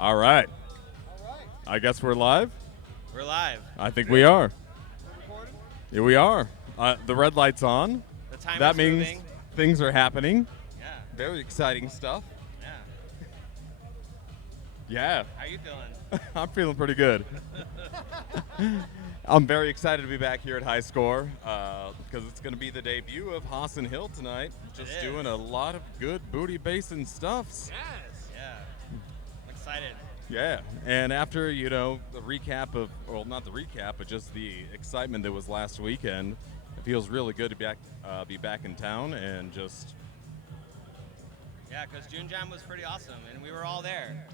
All right. I guess we're live. We're live. I think we are. Here we are. The red light's on. The timer's That means moving. things are happening. Yeah. Very exciting stuff. Yeah. Yeah. How are you feeling? I'm feeling pretty good. I'm very excited to be back here at High Score because it's going to be the debut of Haas and Hill tonight. Just doing a lot of good booty basing stuffs. Yes. Yeah. I'm excited. Yeah, and after, the recap of, well, not the recap, but just the excitement that was last weekend, it feels really good to be back in town and just... Yeah, because June Jam was pretty awesome, and we were all there.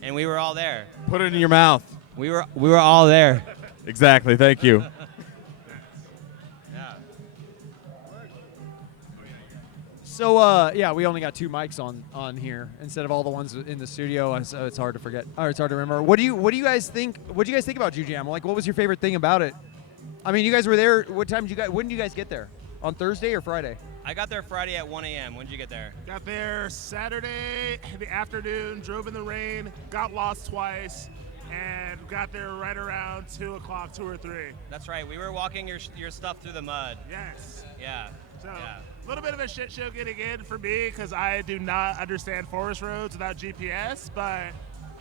And we were all there. Put it in your mouth. We were all there. Exactly, thank you. Yeah. So, we only got 2 mics on here instead of all the ones in the studio, so it's hard to forget. Or it's hard to remember. What do you guys think? What do you guys think about June Jam? Like, what was your favorite thing about it? I mean, you guys were there. When did you guys get there? On Thursday or Friday? I got there Friday at 1 a.m. When did you get there? Got there Saturday in the afternoon, drove in the rain, got lost twice, and got there right around 2 o'clock, 2 or 3. That's right. We were walking your stuff through the mud. Yes. Yeah. So Yeah. a little bit of a shit show getting in for me because I do not understand forest roads without GPS, but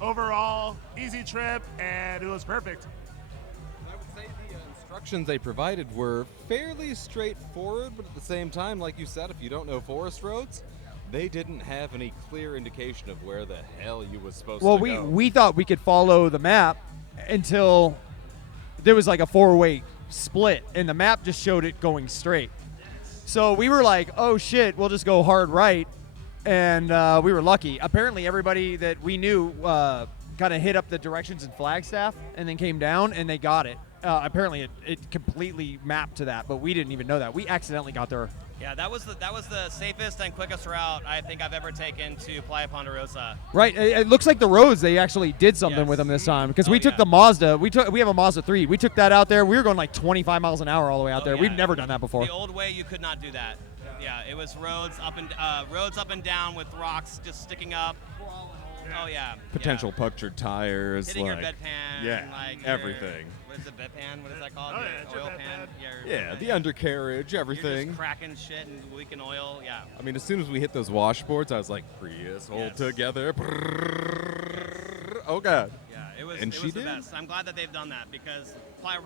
overall, easy trip, and it was perfect. I would say the instructions they provided were fairly straightforward, but at the same time, like you said, if you don't know forest roads, they didn't have any clear indication of where the hell you was supposed to go. Well, we thought we could follow the map until there was like a 4-way split, and the map just showed it going straight. So we were like, oh shit, we'll just go hard right, and we were lucky. Apparently everybody that we knew kind of hit up the directions in Flagstaff and then came down, and they got it. Apparently it completely mapped to that, but we didn't even know that. We accidentally got there. Yeah, that was the safest and quickest route I think I've ever taken to Playa Ponderosa. Right. It looks like the roads, they actually did something with them this time, because we took the Mazda. We have a Mazda 3. We took that out there. We were going like 25 miles an hour all the way out there. Yeah. We've never done that before. The old way, you could not do that. Yeah, it was roads up and down with rocks just sticking up. Oh yeah. Potential punctured tires, hitting your like, bedpan. yeah, like everything. What is it, bedpan? What is that called? Oh, yeah, Your oil your pan. Yeah, the undercarriage, You're everything. just cracking shit and leaking oil. Yeah. I mean, as soon as we hit those washboards, I was like, Prius, hold Yes. together. Oh, God. Yeah, it was. And it she was the did. best. I'm glad that they've done that because Playa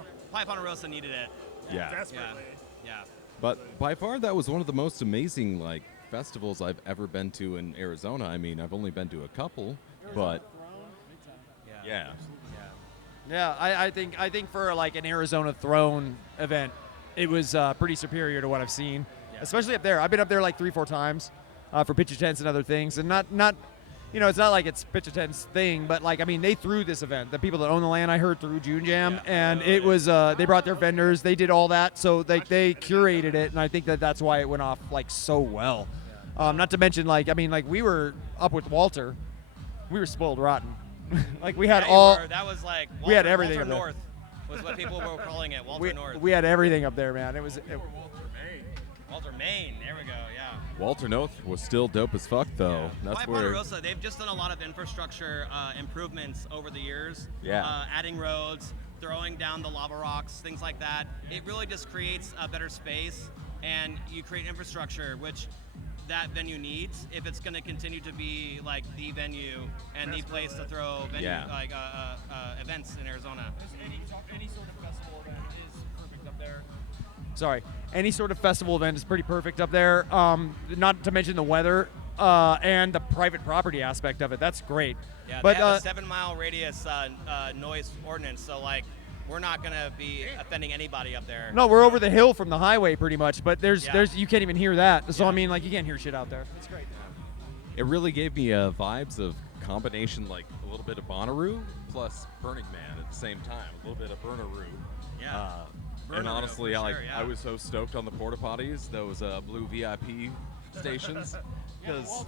Ponderosa needed it. Yeah. Desperately. Yeah. But by far, that was one of the most amazing, festivals I've ever been to in Arizona. I mean, I've only been to a couple, but yeah. Yeah, I think for like an Arizona Throne event, it was pretty superior to what I've seen, especially up there. I've been up there like 3-4 times for pitch tents and other things, and not it's not like it's pitch tents thing, but like I mean they threw this event. The people that own the land, I heard, threw June Jam, and it was they brought their vendors, they did all that, so they curated it, and I think that's why it went off like so well. Not to mention we were up with Walter, we were spoiled rotten. Like we had that was like Walter, we had everything Walter up there. North was what people were calling it. Walter North. We had everything up there, man. It was Walter Main. There we go. Yeah. Walter North was still dope as fuck, though. That's Playa where. Ponderosa, they've just done a lot of infrastructure improvements over the years. Yeah. Adding roads, throwing down the lava rocks, things like that. It really just creates a better space, and you create infrastructure, which that venue needs if it's going to continue to be like the venue and the place to throw events in Arizona. any sort of festival event is perfect up there. Sorry, any sort of festival event is pretty perfect up there. Not to mention the weather and the private property aspect of it. That's great. Yeah, but they have a 7-mile radius noise ordinance, so like we're not going to be offending anybody up there. no, we're over the hill from the highway pretty much, but there's Yeah. you can't even hear that. So I mean, like you can't hear shit out there. It's great. It really gave me vibes of combination, like a little bit of Bonnaroo plus Burning Man at the same time. A little bit of Burnaroo. Yeah. And Burnaroo, honestly, for sure, yeah. I was so stoked on the porta potties, those blue VIP stations, because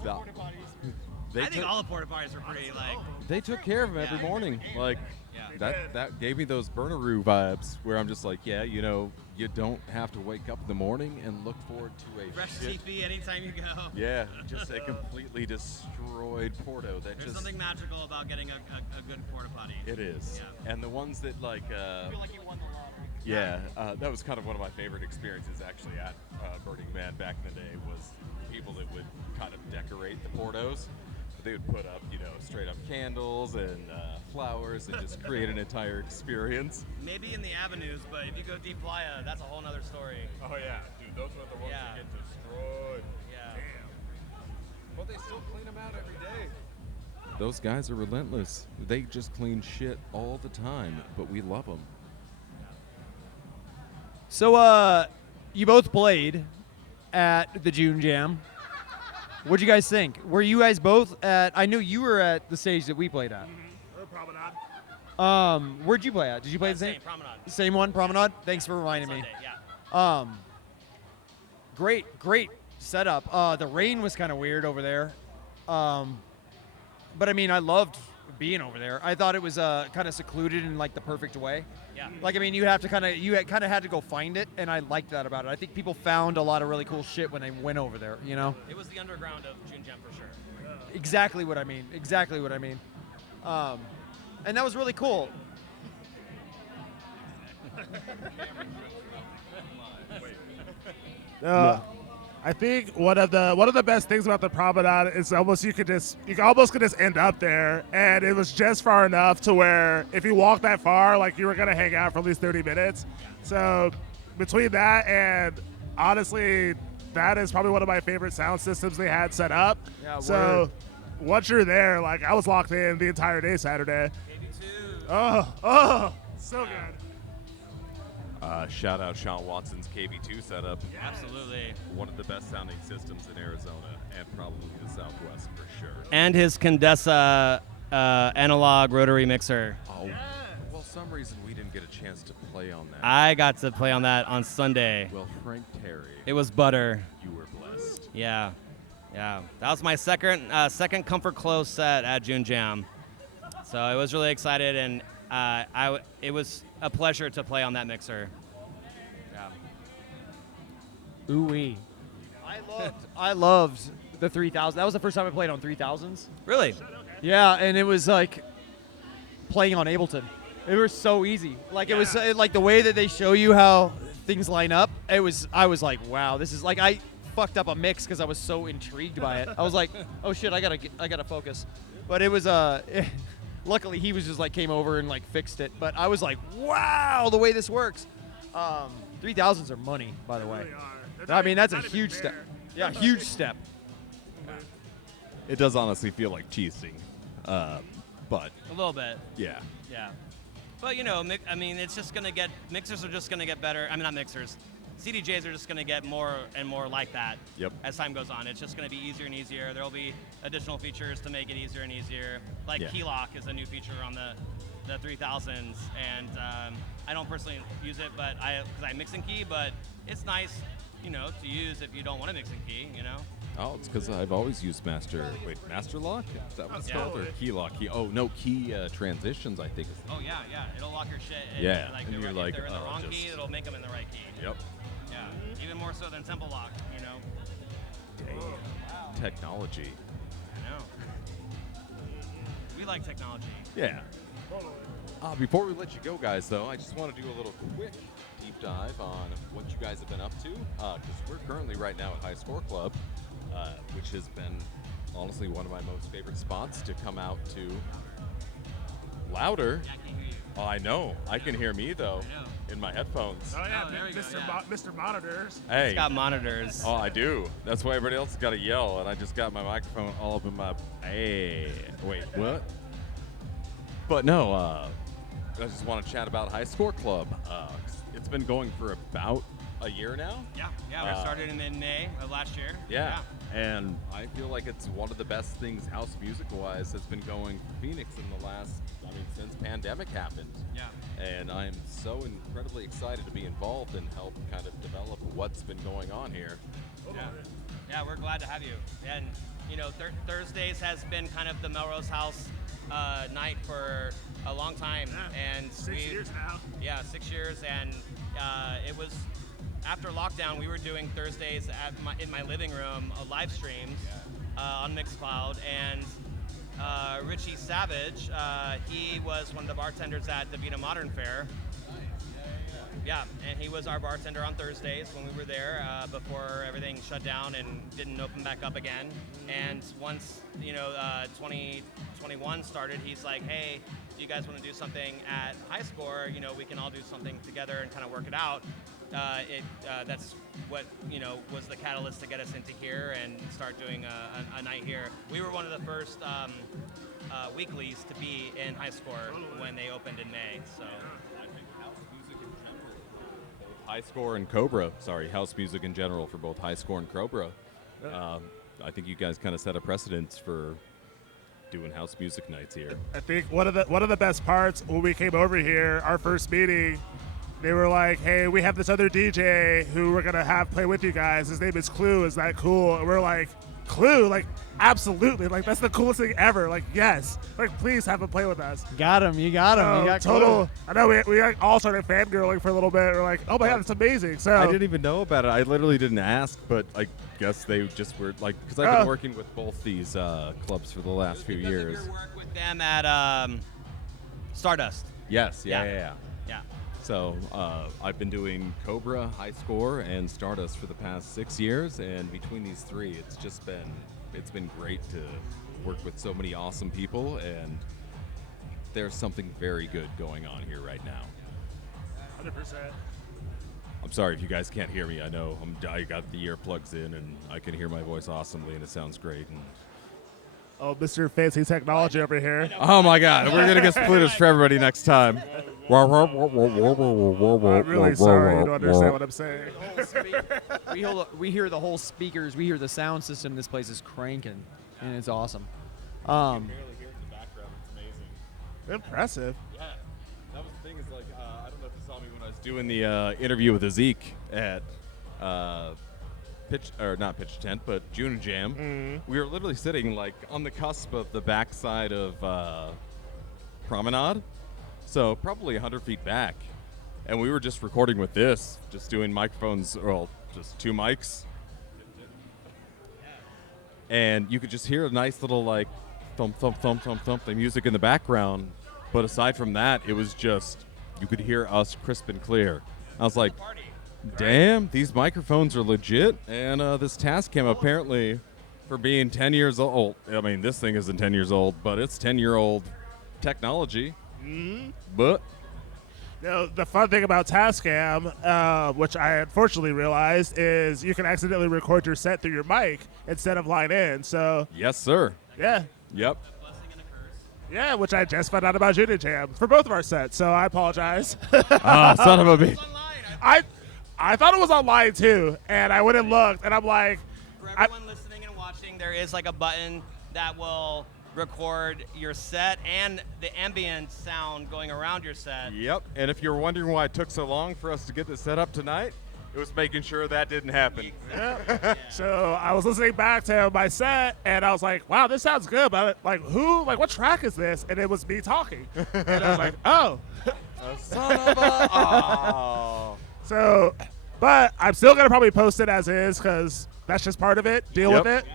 I think all the porta potties are pretty like. they took care of them every morning. Like Yeah. that gave me those Burnaroo vibes, where I'm just like, yeah, you you don't have to wake up in the morning and look forward to a Fresh shit. TP anytime you go. Yeah, just a completely destroyed Porto. There's something magical about getting a good porta potty. It is. Yeah. And the ones that like. I feel like you won the lottery. Yeah, that was kind of one of my favorite experiences actually at Burning Man back in the day was people that would kind of decorate the Portos. They would put up, straight up candles and flowers and just create an entire experience. Maybe in the avenues, but if you go deep playa, that's a whole nother story. Oh yeah, dude, those are the ones Yeah. that get destroyed. Yeah. Damn. But they still clean them out every day. Those guys are relentless. They just clean shit all the time, but we love them. So, you both played at the June Jam. What'd you guys think? Were you guys both at? I knew you were at the stage that we played at. Or Promenade. Where'd you play at? Did you play the same? Promenade. Same one, Promenade. Thanks for reminding me. Sunday, yeah. Great setup. The rain was kind of weird over there, but I mean, I loved being over there. I thought it was kind of secluded in like the perfect way. Yeah. Like, I mean, you had to go find it, and I liked that about it. I think people found a lot of really cool shit when they went over there. It was the underground of June Jam for sure. Exactly what I mean. And that was really cool. I think one of the best things about the Promenade is almost you almost could just end up there, and it was just far enough to where if you walk that far, like you were gonna hang out for at least 30 minutes. So between that and honestly, that is probably one of my favorite sound systems they had set up. Yeah, so word. once you're there, like I was locked in the entire day Saturday. KB2. Oh, so good. Shout out Sean Watson's KV2 setup. Absolutely. One of the best sounding systems in Arizona and probably the Southwest for sure. And his Condesa analog rotary mixer. Oh, well, some reason we didn't get a chance to play on that. I got to play on that on Sunday. Well, Frank Terry, It was butter. you were blessed. Yeah. That was my second Comfort Close set at June Jam. So I was really excited, and it was a pleasure to play on that mixer. Yeah. Ooh-wee. I loved the 3000. That was the first time I played on 3000s. Really? Yeah, and it was like playing on Ableton. It was so easy. Like it was like the way that they show you how things line up. I was like, wow, this is like I fucked up a mix because I was so intrigued by it. I was like, oh shit, I gotta focus. But it was luckily he was just like came over and like fixed it. But I was like, wow, the way this works. 3000s are money, by the way. They really are. They're I mean, that's a not even huge fair. step. Yeah, huge step. It does honestly feel like cheesing, but A little bit. yeah. Yeah. But it's just gonna get mixers are just gonna get better. I mean, not mixers. CDJs are just gonna get more and more like that. Yep. As time goes on, it's just gonna be easier and easier. There will be additional features to make it easier and easier. Like Yeah. key lock is a new feature on the 3000s, and I don't personally use it, but because I mix and key, but it's nice, to use if you don't want to mix and key. Oh, it's because I've always used Master Lock? Is that what it's Yeah. called? Or Key Lock? Key transitions, I think. Oh yeah, it'll lock your shit. Yeah, Like and the you're if like, they're in the oh, wrong just- key, it'll make them in the right key. Yep. Yeah, even more so than tempo lock. Technology. I know. We like technology. Yeah. Before we let you go, guys, though, I just want to do a little quick deep dive on what you guys have been up to, because we're currently right now at High Score Club, which has been honestly one of my most favorite spots to come out to. Louder. Yeah, I can hear you. Oh, I know. I can hear me though I know. in my headphones. Oh yeah, Oh, there we go, Mr. yeah. Mr. Monitors. Hey. It's got monitors. Oh, I do. That's why everybody else has got to yell, and I just got my microphone all up in my. Hey, wait, what? But no, I just want to chat about High Score Club. It's been going for about a year now. Yeah. We started in May of last year. Yeah. And I feel like it's one of the best things house music-wise that's been going for Phoenix in the last, since pandemic happened. Yeah. And I'm so incredibly excited to be involved and help kind of develop what's been going on here. Yeah, we're glad to have you. And you know, Thursdays has been kind of the Melrose House night for a long time, and 6 years now. Yeah, 6 years, and it was after lockdown. We were doing Thursdays in my living room, live streams on Mixcloud, and Richie Savage, he was one of the bartenders at the Vita Modern Fair. Yeah, and he was our bartender on Thursdays when we were there before everything shut down and didn't open back up again. And once 2021 started, he's like, "Hey, do you guys want to do something at High Score? You know, we can all do something together and kind of work it out." That's what was the catalyst to get us into here and start doing a night here. We were one of the first weeklies to be in High Score when they opened in May. So. High Score and Cobra. Sorry, house music in general for both High Score and Cobra. I think you guys kind of set a precedence for doing house music nights here. I think one of the best parts when we came over here, our first meeting, they were like, "Hey, we have this other DJ who we're gonna have play with you guys. His name is Clue. Is that cool?" And we're like, "Clue? Like, absolutely! Like, that's the coolest thing ever! Like, yes! Like, please have him play with us." You got him. You got him. You got total. Clue. I know we like, all started fangirling for a little bit. We're like, "Oh my god, it's amazing!" So I didn't even know about it. I literally didn't ask, but I guess they just were like, because I've been working with both these clubs for the last few Because years. of your work with them at Stardust. Yes, yeah. Yeah. So I've been doing Cobra, High Score, and Stardust for the past 6 years, and between these three, it's been great to work with so many awesome people, and there's something very good going on here right now. 100%. I'm sorry if you guys can't hear me. I know I got the earplugs in, and I can hear my voice awesomely, and it sounds great. And Oh, Mr. Fancy Technology over here. oh my God, we're gonna get splitters for everybody next time. I'm really sorry you don't understand what I'm saying. We hear the whole speakers. We hear the sound system. This place is cranking, and it's awesome. You can barely hear it in the background. It's amazing. Impressive. Yeah, that was the thing. Is like I don't know if you saw me when I was doing the interview with Zeke at not Pitch Tent, but June Jam. Mm-hmm. We were literally sitting like on the cusp of the backside of Promenade, so probably 100 feet back, and we were just recording with this, just doing microphones, well, just two mics, and you could just hear a nice little like thump thump thump thump thump the music in the background, but aside from that, it was just you could hear us crisp and clear. I was like, damn, these microphones are legit, and this Tascam apparently, for being 10 years old, I mean, this thing isn't 10 years old, but it's 10-year-old technology. Mm-hmm. But The fun thing about Tascam, which I unfortunately realized, is you can accidentally record your set through your mic instead of line in. So yes, sir. yeah, Yep. yeah, which I just found out about Junior Jam for both of our sets. So I apologize. Son of a bitch. I thought it was online too, and I went and looked, and I'm like, For everyone listening and watching, there is like a button that will record your set and the ambient sound going around your set. Yep. And if you're wondering why it took so long for us to get this set up tonight, it was making sure that didn't happen. yeah. So I was listening back to my set, and I was like, wow, this sounds good, but like, what track is this? And it was me talking. And I was like, oh. Son of a... Oh. So, but I'm still going to probably post it as is because that's just part of it. Deal with it.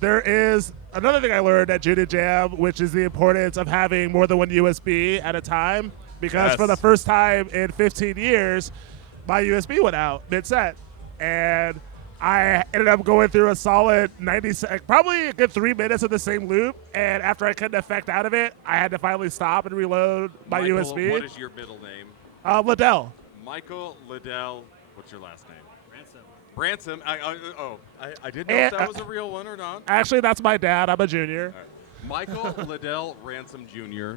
There is another thing I learned at Junior Jam, which is the importance of having more than one USB at a time. Because for the first time in 15 years, my USB went out mid-set. And I ended up going through a solid 90 probably a good 3 minutes of the same loop. And after I couldn't effect out of it, I had to finally stop and reload my Michael, USB. what is your middle name? Laddell. Michael Laddell. What's your last name? Ransom. Ransom. I didn't know if that was a real one or not. Actually, that's my dad. I'm a junior. All right. Michael Laddell Ransom Jr.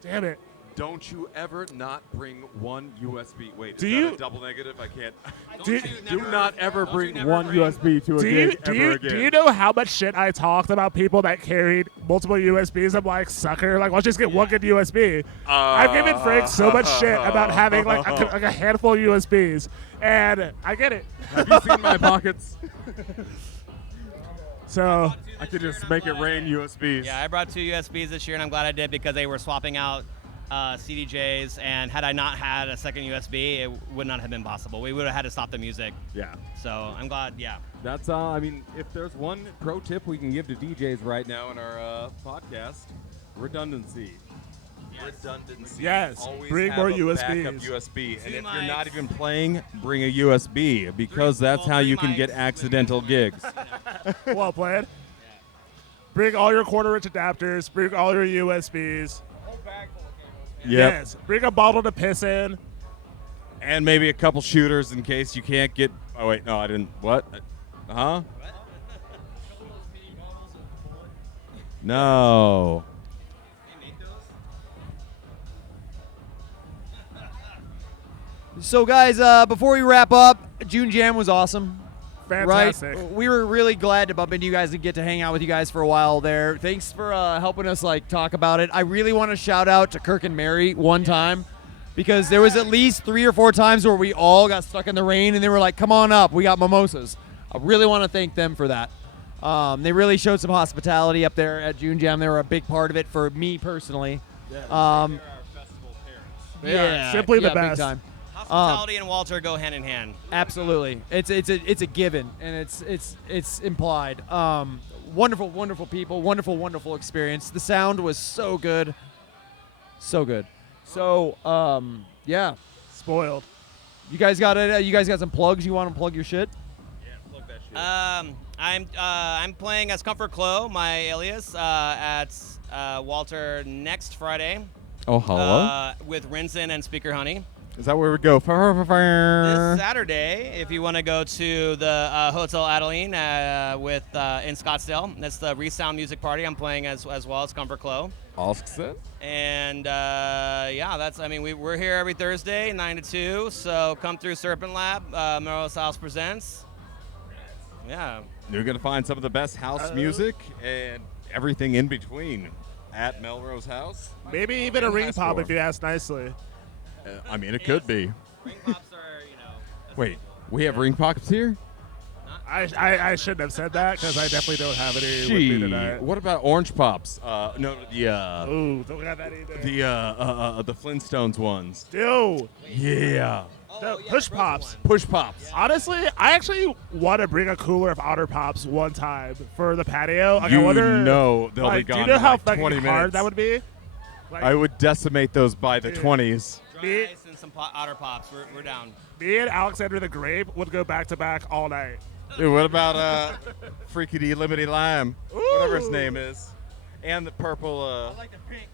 Damn it. Don't you ever not bring one USB. Wait, Do is you- that a double negative? I can't. Do- not ever bring one USB to a Do you, gig do, ever you, again. do you know how much shit I talked about people that carried multiple USBs? I'm like, sucker. Like, let's just get one good USB. I've given Frank so much shit about having like a handful of USBs, and I get it. Have you seen my pockets? So I could just make it rain USBs. Yeah, I brought 2 USBs this year, and I'm glad I did because they were swapping out CDJs, and had I not had a second USB, it would not have been possible. We would have had to stop the music. Yeah. So I'm glad, yeah. That's I mean, if there's one pro tip we can give to DJs right now in our podcast, redundancy. Redundancy. Yes, Always bring have more a backup USBs. USB. And if you're mics. not even playing, bring a USB because that's how 3 you can get mics. accidental gigs. well played. Bring all your quarter-inch adapters. Bring all your USBs. Yes. Bring a bottle to piss in. And maybe a couple shooters in case you can't get. Oh wait, no, I didn't. What? Huh? No. So, guys, before we wrap up, June Jam was awesome. Fantastic. Right? We were really glad to bump into you guys and get to hang out with you guys for a while there. Thanks for helping us talk about it. I really want to shout out to Kirk and Mary one time because there was at least 3 or 4 times where we all got stuck in the rain and they were like, "Come on up, we got mimosas." I really want to thank them for that. They really showed some hospitality up there at June Jam. They were a big part of it for me personally. Yeah, simply the big best. time. Hospitality and Walter go hand in hand. Absolutely, it's a given, and it's implied. Wonderful people, wonderful experience. The sound was so good, so good. So yeah, Spoiled. you guys got it. You guys got some plugs. You want to plug your shit? I'm playing as Comfort Clo, my alias, at Walter next Friday. Oh, hello. With Rinson and Speaker Honey. Is that where we go? This Saturday, if you want to go to the Hotel Adeline in Scottsdale, that's the Resound Music Party. I'm playing as well as Comfort Clo. Austin? And we're here every Thursday, 9 to 2. So come through Serpent Lab, Melrose House Presents. Yeah. You're going to find some of the best house music and everything in between at Melrose House. Maybe even a And ring high pop score. if you ask nicely. I mean, it could be. Ring pops are, Wait, we have ring pockets here? I shouldn't have said that because I definitely don't have any with me Gee, tonight. what about orange pops? No, Ooh, don't have that either. the Flintstones ones. Dude, Yeah. push pops. Push pops. Honestly, I actually want to bring a cooler of Otter Pops one time for the patio. Like, You I wonder, know they'll be do gone you know in how like fucking 20 hard minutes. that would be? Like, I would decimate those by the Dude. 20s. dry ice and some Otter Pops. We're down. me and Alexander the Grape would go back to back all night. Dude, what about Freaky D Limity Lime? Whatever his Ooh. name is. And the purple. like the pink.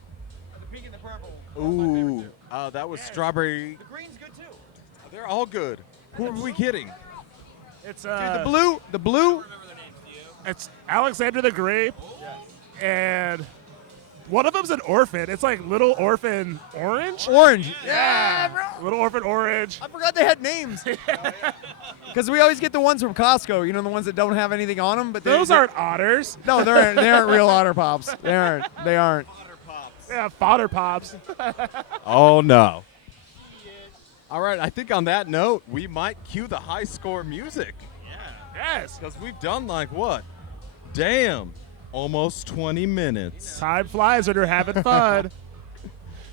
The pink and the purple. Ooh. That was strawberry. The green's good too. They're all good. Who are we kidding? It's Dude, the blue. it's Alexander the Grape, and one of them's an orphan. It's like Little Orphan Orange. Orange. Yeah, bro. Little Orphan Orange. I forgot they had names. Because we always get the ones from Costco, the ones that don't have anything on them. But Those aren't otters. No, they aren't real Otter Pops. They aren't. Yeah, fodder pops. Oh, no. All right, I think on that note, we might cue the high score music. Yes. Because we've done like what? Damn. Almost 20 minutes. Time flies when you're having fun.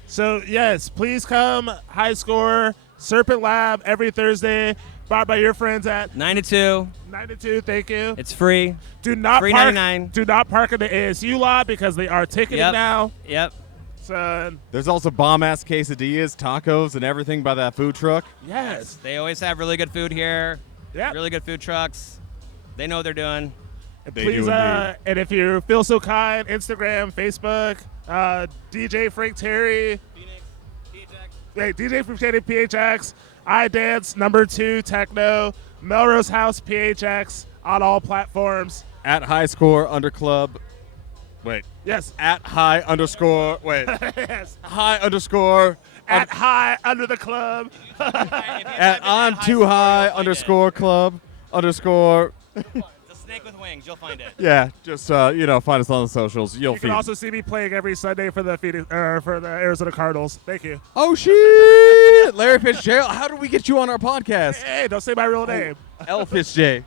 So, yes, please come. High Score, Serpent Lab, every Thursday. Brought by your friends at 9 to 2. 9 to 2. Thank you. It's free. Do not free park. 99. Do not park in the ASU lot because they are ticketing Yep. now. Yep. Son. There's also bomb-ass quesadillas, tacos, and everything by that food truck. Yes. They always have really good food here. Yeah. Really good food trucks. They know what they're doing. They Please, do indeed. and if you feel so kind, Instagram, Facebook, DJ Frank Terry, DJ Frank Terry PHX, iDance #2 Techno, Melrose House PHX on all platforms. At high score under club. Wait, Yes. At high underscore. Wait. Yes. High underscore. At high under the club. At I'm too high underscore club underscore. It's a snake with wings. You'll find it. Yeah, just find us on the socials. You'll You can also see me playing every Sunday for the Arizona Cardinals. Thank you. Oh shit, Larry Fitzgerald. How did we get you on our podcast? Hey, don't say my real name. L Fitzj.